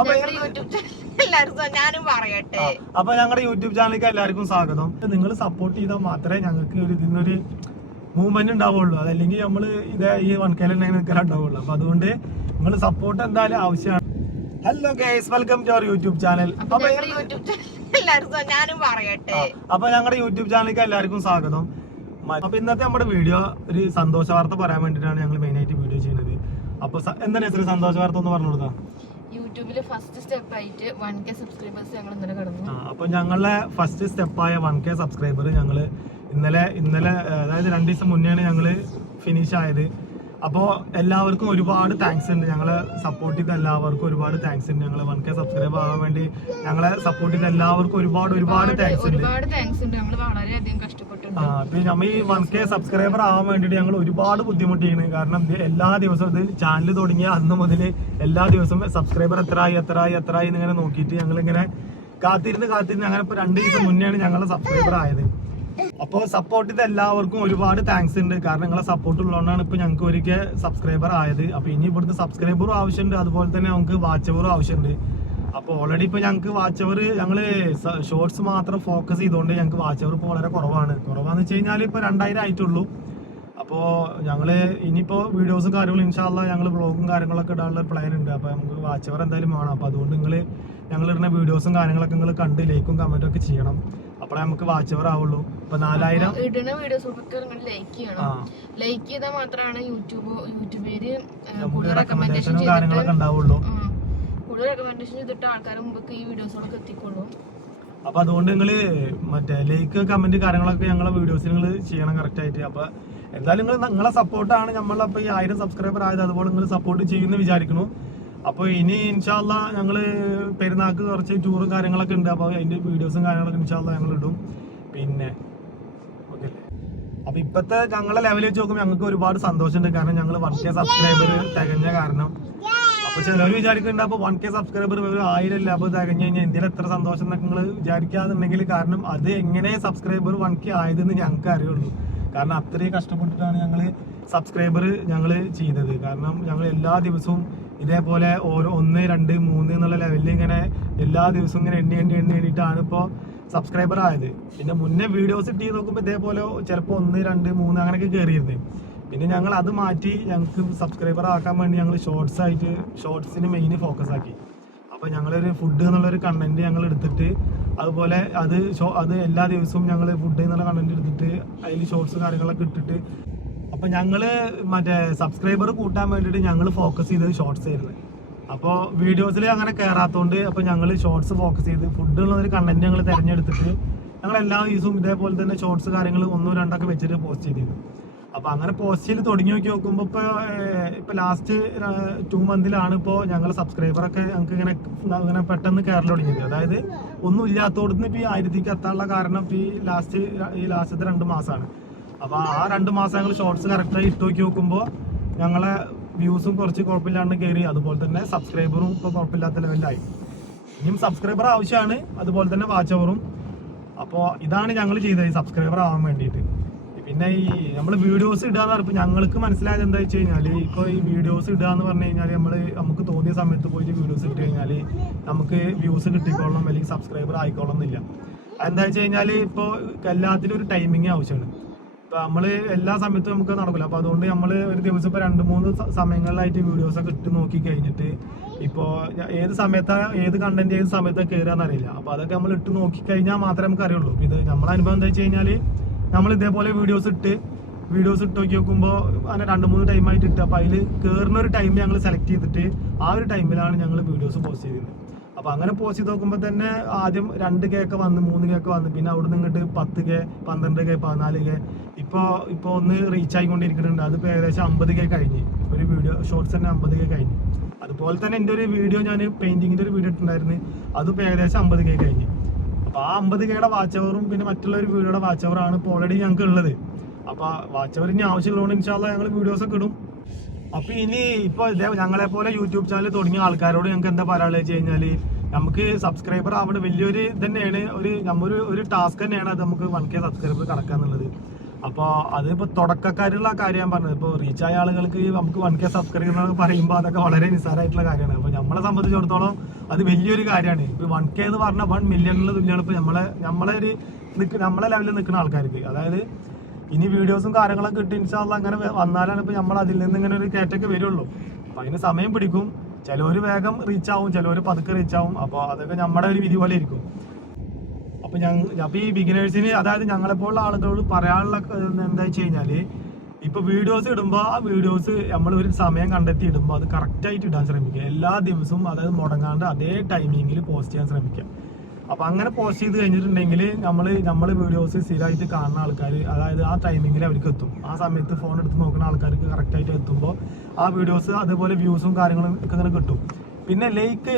അപ്പൊ ഞങ്ങളുടെ യൂട്യൂബ് ചാനലിലേക്ക് എല്ലാവർക്കും സ്വാഗതം. നിങ്ങൾ സപ്പോർട്ട് ചെയ്താൽ മാത്രമേ ഞങ്ങൾക്ക് ഇതിനൊരു മൂവ്മെന്റ് ഉണ്ടാവുള്ളൂ. അതല്ലെങ്കിൽ നമ്മള് ഈ 1K ഉണ്ടാവുള്ളൂ. അപ്പൊ അതുകൊണ്ട് നിങ്ങൾ സപ്പോർട്ട് എന്തായാലും ആവശ്യമാണ്. Hello guys, welcome to our YouTube channel. അപ്പൊ ഞങ്ങളുടെ യൂട്യൂബ് ചാനലിലേക്ക് എല്ലാവർക്കും സ്വാഗതം. അപ്പൊ ഇന്നത്തെ നമ്മുടെ വീഡിയോ ഒരു സന്തോഷ വാർത്ത പറയാൻ വേണ്ടിയിട്ടാണ് ഞങ്ങൾ മെയിൻ ആയിട്ട് വീഡിയോ ചെയ്യുന്നത്. അപ്പൊ എന്താണ് ഇത്ര സന്തോഷ വാർത്ത ഒന്ന് പറഞ്ഞു കൊടുക്കാം. യൂട്യൂബിലെ ഫസ്റ്റ് സ്റ്റെപ്പ് ആയിട്ട് 1K സബ്സ്ക്രൈബേഴ്സ് ഞങ്ങൾ ഇന്നലെ കടന്നു. അപ്പൊ ഞങ്ങളുടെ ഫസ്റ്റ് സ്റ്റെപ്പായ 1K സബ്സ്ക്രൈബർ ഞങ്ങള് ഇന്നലെ അതായത് 2 ദിവസം മുന്നെയാണ് ഞങ്ങള് ഫിനിഷ് ആയത്. അപ്പോൾ എല്ലാവർക്കും ഒരുപാട് താങ്ക്സ് ഉണ്ട്. ഞങ്ങളെ സപ്പോർട്ട് ചെയ്ത എല്ലാവർക്കും ഒരുപാട് താങ്ക്സ് ഉണ്ട്. ഞങ്ങൾ 1K സബ്സ്ക്രൈബർ ആവാൻ വേണ്ടി ഞങ്ങളെ സപ്പോർട്ട് ചെയ്ത എല്ലാവർക്കും ഒരുപാട് താങ്ക്സ് ഉണ്ട്. പിന്നെ നമ്മൾ ഈ 1K സബ്സ്ക്രൈബർ ആവാൻ വേണ്ടിയിട്ട് ഞങ്ങൾ ഒരുപാട് ബുദ്ധിമുട്ടിയാണ്. കാരണം എല്ലാ ദിവസവും ഇത് ചാനൽ തുടങ്ങിയ അന്ന് മുതൽ എല്ലാ ദിവസവും സബ്സ്ക്രൈബർ എത്രയായി എന്നിങ്ങനെ നോക്കിയിട്ട് ഞങ്ങളിങ്ങനെ കാത്തിരുന്ന് അങ്ങനെ ഇപ്പൊ 2 ദിവസം മുന്നെയാണ് ഞങ്ങളെ സബ്സ്ക്രൈബർ ആയത്. അപ്പോൾ സപ്പോർട്ട് ചെയ്ത എല്ലാവർക്കും ഒരുപാട് താങ്ക്സ് ഉണ്ട്. കാരണം നിങ്ങളെ സപ്പോർട്ട് ഉള്ളതുകൊണ്ടാണ് ഇപ്പൊ ഞങ്ങൾക്ക് ഒരിക്കൽ സബ്സ്ക്രൈബർ ആയത്. അപ്പൊ ഇനി ഇവിടുത്തെ സബ്സ്ക്രൈബറും ആവശ്യമുണ്ട്, അതുപോലെ തന്നെ നമുക്ക് വാച്ച് അവറും ആവശ്യമുണ്ട്. അപ്പോൾ ഓൾറെഡി ഇപ്പൊ ഞങ്ങൾക്ക് വാച്ച് അവർ ഞങ്ങള് ഷോർട്സ് മാത്രം ഫോക്കസ് ചെയ്തുകൊണ്ട് ഞങ്ങൾക്ക് വാച്ച് അവർ ഇപ്പോൾ വളരെ കുറവാന്ന് വെച്ച് കഴിഞ്ഞാൽ ഇപ്പൊ 2000 ആയിട്ടുള്ളൂ. അപ്പോൾ ഞങ്ങള് ഇനിയിപ്പോ വീഡിയോസും കാര്യങ്ങളും ഇൻഷാല്ലാ ഞങ്ങൾ വ്ളോഗും കാര്യങ്ങളൊക്കെ ഇടാനുള്ള പ്ലാൻ ഉണ്ട്. അപ്പൊ നമുക്ക് വാച്ച് അവർ എന്തായാലും വേണം. അപ്പൊ അതുകൊണ്ട് ഞങ്ങൾ ഇടുന്ന വീഡിയോസും കാര്യങ്ങളൊക്കെ നിങ്ങൾ കണ്ട് ലൈക്കും കമന്റും ഒക്കെ ചെയ്യണം. അപ്പോഴേ നമുക്ക് വാച്ച് അവർ ആവുള്ളൂ. ഇപ്പൊ 4000 ഇടുന്ന വീഡിയോസ് ലൈക്ക് ചെയ്യണം. ലൈക്ക് ചെയ്താൽ മാത്രമാണ് യൂട്യൂബില് റെക്കമെൻഡേഷനും കാര്യങ്ങളൊക്കെ ഉണ്ടാവുള്ളൂ. കൂടുതൽ റെക്കമെൻഡേഷൻ ചെയ്തിട്ട് ആൾക്കാരെ മുമ്പ് ഈ വീഡിയോസുകളൊക്കെ എത്തിക്കൊള്ളൂ. അപ്പൊ അതുകൊണ്ട് നിങ്ങള് മറ്റേ ലൈക്ക് കമന്റ് കാര്യങ്ങളൊക്കെ ഞങ്ങളെ വീഡിയോസ് നിങ്ങൾ ചെയ്യണം കറക്റ്റ് ആയിട്ട്. അപ്പൊ എന്തായാലും നിങ്ങളെ സപ്പോർട്ടാണ് നമ്മളിപ്പോ ഈ 1000 സബ്സ്ക്രൈബർ ആയത്. അതുപോലെ നിങ്ങൾ സപ്പോർട്ട് ചെയ്യുമെന്ന് വിചാരിക്കുന്നു. അപ്പൊ ഇനി ഇൻഷാല്ലാ ഞങ്ങള് പെരുന്നാൾക്ക് കുറച്ച് ടൂറും കാര്യങ്ങളൊക്കെ ഉണ്ട്. അപ്പൊ അതിന്റെ വീഡിയോസും കാര്യങ്ങളൊക്കെ ഇൻഷാല്ലാ ഞങ്ങൾ ഇടും. പിന്നെ ഓക്കെ, അപ്പൊ ഇപ്പത്തെ ഞങ്ങളെ ലെവലിൽ വെച്ച് നോക്കുമ്പോൾ ഞങ്ങൾക്ക് ഒരുപാട് സന്തോഷമുണ്ട്. കാരണം ഞങ്ങൾ 1K സബ്സ്ക്രൈബർ തികഞ്ഞ കാരണം. അപ്പൊ ചിലർ വിചാരിക്കുന്നുണ്ട് അപ്പൊ 1K സബ്സ്ക്രൈബർ ഒരു 1000 അല്ല അപ്പൊ തികഞ്ഞു കഴിഞ്ഞാൽ എന്തിനാ എത്ര സന്തോഷം എന്നൊക്കെ നിങ്ങൾ വിചാരിക്കാന്നുണ്ടെങ്കിൽ, കാരണം അത് എങ്ങനെ സബ്സ്ക്രൈബർ 1K ആയതെന്ന് ഞങ്ങൾക്ക് അറിയുള്ളൂ. കാരണം അത്രയും കഷ്ടപ്പെട്ടിട്ടാണ് ഞങ്ങൾ സബ്സ്ക്രൈബർ ചെയ്തത്. കാരണം ഞങ്ങൾ എല്ലാ ദിവസവും ഇതേപോലെ 1, 2, 3 എന്നുള്ള ലെവലിൽ ഇങ്ങനെ എല്ലാ ദിവസവും ഇങ്ങനെ എണ്ണിയിട്ടാണ് ഇപ്പോൾ സബ്സ്ക്രൈബർ ആയത്. പിന്നെ മുന്നേ വീഡിയോസ് ഇട്ട് നോക്കുമ്പോൾ ഇതേപോലെ ചിലപ്പോൾ 1, 2, 3 അങ്ങനെയൊക്കെ കയറിയിരുന്നത്. പിന്നെ ഞങ്ങൾ അത് മാറ്റി ഞങ്ങൾക്ക് സബ്സ്ക്രൈബർ ആക്കാൻ വേണ്ടി ഞങ്ങൾ ഷോർട്സിന് മെയിൻ ഫോക്കസ് ആക്കി. അപ്പോൾ ഞങ്ങളൊരു ഫുഡ് എന്നുള്ളൊരു കണ്ടന്റ് ഞങ്ങൾ എടുത്തിട്ട് അതുപോലെ അത് എല്ലാ ദിവസവും ഞങ്ങൾ ഫുഡ് എന്നുള്ള കണ്ടന്റ് എടുത്തിട്ട് അതിൽ ഷോർട്സ് കാര്യങ്ങളൊക്കെ ഇട്ടിട്ട് അപ്പൊ ഞങ്ങള് മറ്റേ സബ്സ്ക്രൈബർ കൂട്ടാൻ വേണ്ടിയിട്ട് ഞങ്ങൾ ഫോക്കസ് ചെയ്തത് ഷോർട്സ് ആയിരുന്നു. അപ്പോൾ വീഡിയോസിൽ അങ്ങനെ കയറാത്തതുകൊണ്ട് അപ്പൊ ഞങ്ങൾ ഷോർട്സ് ഫോക്കസ് ചെയ്ത് ഫുഡ് ഉള്ളൊരു കണ്ടന്റ് ഞങ്ങൾ തിരഞ്ഞെടുത്തിട്ട് ഞങ്ങൾ എല്ലാ ദിവസവും ഇതേപോലെ തന്നെ ഷോർട്സ് കാര്യങ്ങൾ 1, 2 വെച്ചിട്ട് പോസ്റ്റ് ചെയ്തിരുന്നു. അപ്പൊ അങ്ങനെ പോസ്റ്റ് ചെയ്ത് തുടങ്ങി നോക്കുമ്പോൾ ഇപ്പൊ ലാസ്റ്റ് 2 മന്തിലാണ് ഇപ്പോൾ ഞങ്ങൾ സബ്സ്ക്രൈബറൊക്കെ ഞങ്ങൾക്ക് ഇങ്ങനെ പെട്ടെന്ന് കയറി തുടങ്ങിയത്. അതായത് ഒന്നും ഇല്ലാത്തോടത്ത് ഇപ്പൊ ഈ 1000ക്ക് എത്താനുള്ള കാരണം ഈ ലാസ്റ്റത്തെ 2 മാസമാണ്. അപ്പൊ ആ 2 മാസം ഞങ്ങൾ ഷോർട്സ് കറക്റ്റായി ഇട്ട് നോക്കുമ്പോൾ ഞങ്ങളെ വ്യൂസും കുറച്ച് കുഴപ്പമില്ലാണ്ട് കയറി. അതുപോലെ തന്നെ സബ്സ്ക്രൈബറും ഇപ്പൊ കുഴപ്പമില്ലാത്ത ലെവലിലായി. ഇനിയും സബ്സ്ക്രൈബർ ആവശ്യമാണ്, അതുപോലെ തന്നെ വാച്ച് അവറും. അപ്പോൾ ഇതാണ് ഞങ്ങൾ ചെയ്തത് സബ്സ്ക്രൈബർ ആവാൻ വേണ്ടിയിട്ട്. പിന്നെ ഈ നമ്മൾ വീഡിയോസ് ഇടുക എന്ന് പറയുമ്പോൾ ഞങ്ങൾക്ക് മനസ്സിലായത് എന്താ വെച്ച് കഴിഞ്ഞാൽ, ഇപ്പോൾ ഈ വീഡിയോസ് ഇടുക എന്ന് പറഞ്ഞു കഴിഞ്ഞാൽ നമുക്ക് തോന്നിയ സമയത്ത് പോയിട്ട് വീഡിയോസ് ഇട്ട് കഴിഞ്ഞാൽ നമുക്ക് വ്യൂസ് കിട്ടിക്കോളണം അല്ലെങ്കിൽ സബ്സ്ക്രൈബർ ആയിക്കോളണം എന്നില്ല. എന്താ വെച്ച് കഴിഞ്ഞാൽ ഇപ്പോൾ എല്ലാത്തിനും ഒരു ടൈമിങ് ആവശ്യമാണ്. ഇപ്പൊ നമ്മള് എല്ലാ സമയത്തും നമുക്ക് നടക്കില്ല. അപ്പൊ അതുകൊണ്ട് നമ്മള് ഒരു ദിവസം ഇപ്പൊ 2-3 സമയങ്ങളിലായിട്ട് വീഡിയോസ് ഒക്കെ ഇട്ട് നോക്കി കഴിഞ്ഞിട്ട് ഇപ്പോ ഏത് കണ്ടന്റ് ഏത് സമയത്താണ് കയറാന്ന് അറിയില്ല. അപ്പൊ അതൊക്കെ നമ്മൾ ഇട്ട് നോക്കി കഴിഞ്ഞാൽ മാത്രമേ നമുക്ക് അറിയുള്ളൂ. ഇത് നമ്മളെ അനുഭവം എന്താ വെച്ച് കഴിഞ്ഞാല് നമ്മൾ ഇതേപോലെ വീഡിയോസ് ഇട്ട് നോക്കി നോക്കുമ്പോൾ അങ്ങനെ 2-3 ടൈമായിട്ട് ഇട്ട് അപ്പൊ അതിൽ കയറുന്ന ഒരു ടൈം ഞങ്ങൾ സെലക്ട് ചെയ്തിട്ട് ആ ഒരു ടൈമിലാണ് ഞങ്ങൾ വീഡിയോസ് പോസ്റ്റ് ചെയ്തത്. അപ്പൊ അങ്ങനെ പോസ്റ്റ് ചെയ്ത് നോക്കുമ്പോൾ തന്നെ ആദ്യം 2K ഒക്കെ വന്ന് 3K ഒക്കെ വന്ന് പിന്നെ അവിടെ നിന്ന് ഇങ്ങോട്ട് 10K 12K 14K ഇപ്പൊ ഒന്ന് റീച്ച് ആയിക്കൊണ്ടിരിക്കുന്നുണ്ട്. അതിപ്പോ ഏകദേശം 50K കഴിഞ്ഞ് ഒരു വീഡിയോ ഷോർട്സ് തന്നെ 50K കഴിഞ്ഞു. അതുപോലെ തന്നെ എൻ്റെ ഒരു വീഡിയോ ഞാൻ പെയിന്റിങ്ങിന്റെ ഒരു വീഡിയോ ഇട്ടുണ്ടായിരുന്നു, അതിപ്പോ ഏകദേശം 50K കഴിഞ്ഞു. അപ്പൊ ആ 50Kയുടെ വാച്ച് അവറും പിന്നെ മറ്റുള്ള ഒരു വീഡിയോയുടെ വാച്ച് അവറാണ് ഇപ്പോൾ ഓൾറെഡി ഞങ്ങൾക്ക് ഉള്ളത്. അപ്പൊ വാച്ച് അവർ ഇനി ആവശ്യമുള്ളതുകൊണ്ട് ഇൻഷാല്ലാ ഞങ്ങൾ വീഡിയോസ് ഒക്കെ ഇടും. അപ്പൊ ഇനി ഇപ്പൊ ഞങ്ങളെ പോലെ യൂട്യൂബ് ചാനൽ തുടങ്ങിയ ആൾക്കാരോട് ഞങ്ങൾക്ക് എന്താ പറയാനുള്ളത് വെച്ച് കഴിഞ്ഞാല്, നമുക്ക് സബ്സ്ക്രൈബർ ആവേണ്ട വലിയൊരു തന്നെയാണ് ഒരു ടാസ്ക് തന്നെയാണ് അത് നമുക്ക് 1K സബ്സ്ക്രൈബർ കടക്കാന്നുള്ളത്. അപ്പോൾ അതിപ്പോൾ തുടക്കക്കാരുള്ള കാര്യം ഞാൻ പറഞ്ഞത്. ഇപ്പോൾ റീച്ചായ ആളുകൾക്ക് നമുക്ക് 1K സബ്സ്ക്രൈബ് എന്ന് പറയുമ്പോൾ അതൊക്കെ വളരെ നിസ്സാരമായിട്ടുള്ള കാര്യമാണ്. അപ്പോൾ നമ്മളെ സംബന്ധിച്ചിടത്തോളം അത് വലിയൊരു കാര്യമാണ്. ഇപ്പൊ 1K എന്ന് പറഞ്ഞാൽ 1 മില്യണിൽ തുല്യമാണ് ഇപ്പൊ നമ്മളെ ലെവലിൽ നിൽക്കുന്ന ആൾക്കാർക്ക്. അതായത് ഇനി വീഡിയോസും കാര്യങ്ങളൊക്കെ കിട്ടി ഇൻഷാല്ലാ അങ്ങനെ വന്നാലാണ് ഇപ്പൊ നമ്മൾ അതിൽ നിന്ന് ഇങ്ങനെ ഒരു കയറ്റൊക്കെ വരുള്ളൂ. അപ്പൊ അതിന് സമയം പിടിക്കും. ചിലവര് വേഗം റീച്ച് ആവും, ചിലവര് പതുക്കെ റീച്ച് ആവും. അപ്പൊ അതൊക്കെ നമ്മുടെ ഒരു വിധി പോലെ ഇരിക്കും. അപ്പൊ ഈ ബിഗിനേഴ്സിന്, അതായത് ഞങ്ങളെപ്പോലുള്ള ആളുകളോട് പറയാനുള്ള എന്താ വെച്ച് കഴിഞ്ഞാല്, ഇപ്പൊ വീഡിയോസ് ഇടുമ്പോ ആ വീഡിയോസ് നമ്മൾ ഒരു സമയം കണ്ടെത്തി ഇടുമ്പോൾ അത് കറക്റ്റ് ആയിട്ട് ഇടാൻ ശ്രമിക്കുക. എല്ലാ ദിവസവും അതായത് മുടങ്ങാണ്ട് അതേ ടൈമിങ്ങിൽ പോസ്റ്റ് ചെയ്യാൻ ശ്രമിക്കുക. അപ്പൊ അങ്ങനെ പോസ്റ്റ് ചെയ്ത് കഴിഞ്ഞിട്ടുണ്ടെങ്കിൽ നമ്മൾ വീഡിയോസ് സ്ഥിരമായിട്ട് കാണുന്ന ആൾക്കാർ, അതായത് ആ ടൈമിങ്ങിൽ അവർക്ക് എത്തും. ആ സമയത്ത് ഫോൺ എടുത്ത് നോക്കുന്ന ആൾക്കാർക്ക് കറക്റ്റ് ആയിട്ട് എത്തുമ്പോൾ ആ വീഡിയോസ് അതേപോലെ വ്യൂസും കാര്യങ്ങളും ഒക്കെ ഇങ്ങനെ കിട്ടും. പിന്നെ ലൈക്ക്,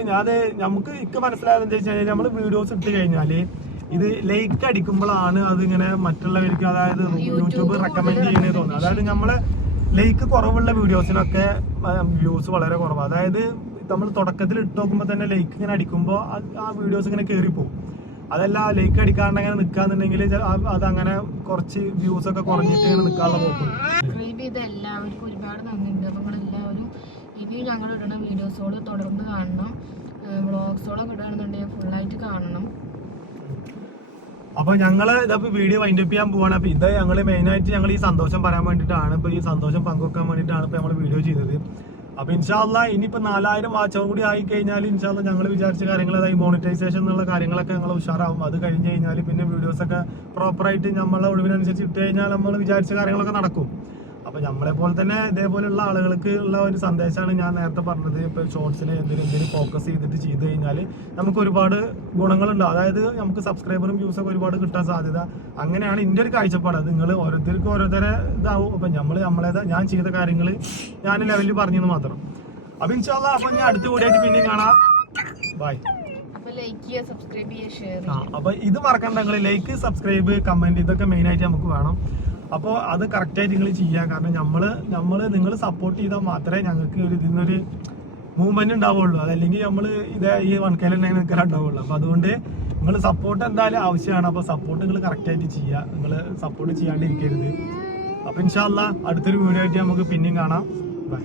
നമുക്ക് മനസ്സിലായത് എന്താ വെച്ച് കഴിഞ്ഞാൽ, നമ്മൾ വീഡിയോസ് ഇട്ട് കഴിഞ്ഞാല് ഇത് ലൈക്ക് അടിക്കുമ്പോഴാണ് അതിങ്ങനെ മറ്റുള്ളവർക്ക്, അതായത് യൂട്യൂബ് റെക്കമെൻഡ് ചെയ്യുന്നത് തോന്നുന്നത്. അതായത് നമ്മള് ലൈക്ക് കുറവുള്ള വീഡിയോസിനൊക്കെ വ്യൂസ് വളരെ കുറവാണ്. അതായത് നമ്മൾ തുടക്കത്തിൽ ഇട്ട് നോക്കുമ്പോൾ തന്നെ ലൈക്ക് ഇങ്ങനെ അടിക്കുമ്പോൾ ആ വീഡിയോസ് ഇങ്ങനെ കയറിപ്പോവും. അതല്ല ലൈക്ക് അടിക്കാണ്ട് അങ്ങനെ നിൽക്കാന്നുണ്ടെങ്കിൽ അതങ്ങനെ കുറച്ച് വ്യൂസ് ഒക്കെ കുറഞ്ഞിട്ട് ഇങ്ങനെ നിൽക്കാനുള്ള പോകും. എല്ലാവർക്കും ഒരുപാട് നന്ദിയുണ്ട്. അപ്പോൾ നിങ്ങളെല്ലാവരും ഇനിയും ഞങ്ങൾ ഇടുന്ന വീഡിയോസോട് തുടർന്ന് കാണണം. വ്ളോഗ്സോളൊക്കെ ഇടുകയാണെന്നുണ്ടെങ്കിൽ ഫുള്ളായിട്ട് കാണണം. അപ്പൊ ഞങ്ങള് ഇതപ്പോ വീഡിയോ വൈൻഡപ്പ് ചെയ്യാൻ പോവാണ്. അപ്പൊ ഇത് ഞങ്ങള് മെയിനായിട്ട് ഞങ്ങൾ ഈ സന്തോഷം പറയാൻ വേണ്ടിയിട്ടാണ്, ഇപ്പൊ ഈ സന്തോഷം പങ്കുവെക്കാൻ വേണ്ടിയിട്ടാണ് ഇപ്പൊ നമ്മൾ വീഡിയോ ചെയ്തത്. അപ്പൊ ഇൻഷാല്ലാ ഇനിയിപ്പോ 4000 വാച്ചും കൂടി ആയി കഴിഞ്ഞാൽ ഇൻഷാല്ലാ ഞങ്ങൾ വിചാരിച്ച കാര്യങ്ങൾ, അതായത് മോണിറ്റൈസേഷൻ എന്നുള്ള കാര്യങ്ങളൊക്കെ ഞങ്ങൾ ഉഷാറാവും. അത് കഴിഞ്ഞ് കഴിഞ്ഞാൽ പിന്നെ വീഡിയോസ് ഒക്കെ പ്രോപ്പറായിട്ട് നമ്മളെ ഒഴിവിനനുസരിച്ച് ഇട്ട് കഴിഞ്ഞാൽ നമ്മൾ വിചാരിച്ച കാര്യങ്ങളൊക്കെ നടക്കും. അപ്പൊ നമ്മളെ പോലെ തന്നെ ഇതേപോലെയുള്ള ആളുകൾക്ക് ഉള്ള ഒരു സന്ദേശമാണ് ഞാൻ നേരത്തെ പറഞ്ഞത്. ഇപ്പൊ ഷോർട്സിനെ എന്തെങ്കിലും ഫോക്കസ് ചെയ്ത് കഴിഞ്ഞാൽ നമുക്ക് ഒരുപാട് ഗുണങ്ങളുണ്ട്. അതായത് നമുക്ക് സബ്സ്ക്രൈബറും വ്യൂസൊക്കെ ഒരുപാട് കിട്ടാൻ സാധ്യത. അങ്ങനെയാണ് എൻ്റെ ഒരു കാഴ്ചപ്പാട്. അത് നിങ്ങൾ ഓരോരുത്തർക്കും ഓരോരുത്തരെ ഇതാവും. അപ്പൊ ഞാൻ ചെയ്ത കാര്യങ്ങൾ ഞാൻ ലെവലിൽ പറഞ്ഞെന്ന് മാത്രം. അപ്പൊ ഇൻഷാല്ലാ അപ്പൊ ഞാൻ അടുത്ത വീഡിയോ ആയിട്ട് പിന്നെയും കാണാം. ബൈ. അപ്പൊ ഇത് മറക്കണ്ട, നിങ്ങൾ ലൈക്ക്, സബ്സ്ക്രൈബ്, കമന്റ് ഇതൊക്കെ മെയിൻ ആയിട്ട് നമുക്ക് വേണം. അപ്പോൾ അത് കറക്റ്റായിട്ട് നിങ്ങൾ ചെയ്യുക. കാരണം നിങ്ങൾ സപ്പോർട്ട് ചെയ്താൽ മാത്രമേ ഞങ്ങൾക്ക് ഇതിനൊരു മൂവ്മെന്റ് ഉണ്ടാവുള്ളൂ. അതല്ലെങ്കിൽ നമ്മൾ ഈ 1K നിൽക്കാൻ ഉണ്ടാവുള്ളൂ. അപ്പോൾ അതുകൊണ്ട് നിങ്ങൾ സപ്പോർട്ട് എന്തായാലും ആവശ്യമാണ്. അപ്പോൾ സപ്പോർട്ട് നിങ്ങൾ കറക്റ്റായിട്ട് ചെയ്യുക. നിങ്ങൾ സപ്പോർട്ട് ചെയ്യാണ്ടിരിക്കരുത്. അപ്പോൾ ഇൻഷാല്ലാ അടുത്തൊരു വീഡിയോ ആയിട്ട് നമുക്ക് പിന്നെയും കാണാം. ബൈ.